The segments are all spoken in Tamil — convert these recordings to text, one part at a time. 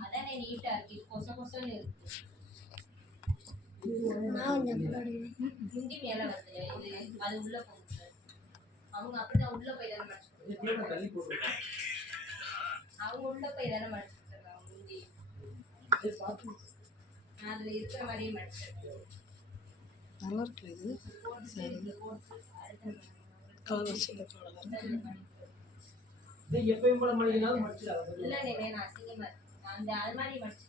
அதான் நீட்டா இருக்கு கொச கொசன்னு இருக்கு முந்தி மேல வந்து இது அது உள்ள போகுது அவங்க அப்படிதான் உள்ள போய் தானே மடிச்சு அவங்க உள்ள போய் தானே மடிச்சுருக்காங்க முந்தி அதுல இருக்கிற மாதிரியே மடிச்சிருக்கேன் நல்லா இருக்கு இது சரி கலர் எப்பயும் போல மடிக்கினாலும் மடிச்சிடாது இல்ல நான் அசிங்கமா அந்த அல்மாரி மடிச்சிட்டேன்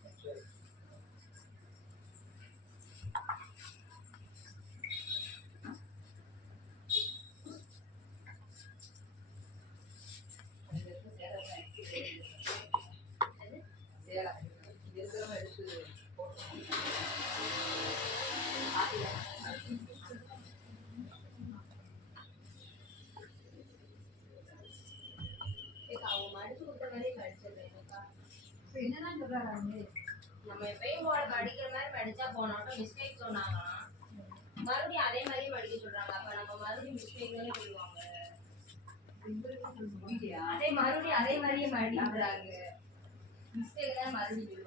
என்னதான் சொல்றாங்க நம்ம எப்பயும் போல படிக்கிற மாதிரி படிச்சா போனோம் மிஸ்டேக் சொன்னாங்களாம் மறுபடியும் அதே மாதிரி படிக்க சொல்றாங்க அப்ப நம்ம மறுபடியும் மிஸ்டேக் தானே சொல்லுவாங்க அதே மறுபடியும் அதே மாதிரியே படிக்கிறாங்க மிஸ்டேக் தான் மறுபடியும் சொல்லுவாங்க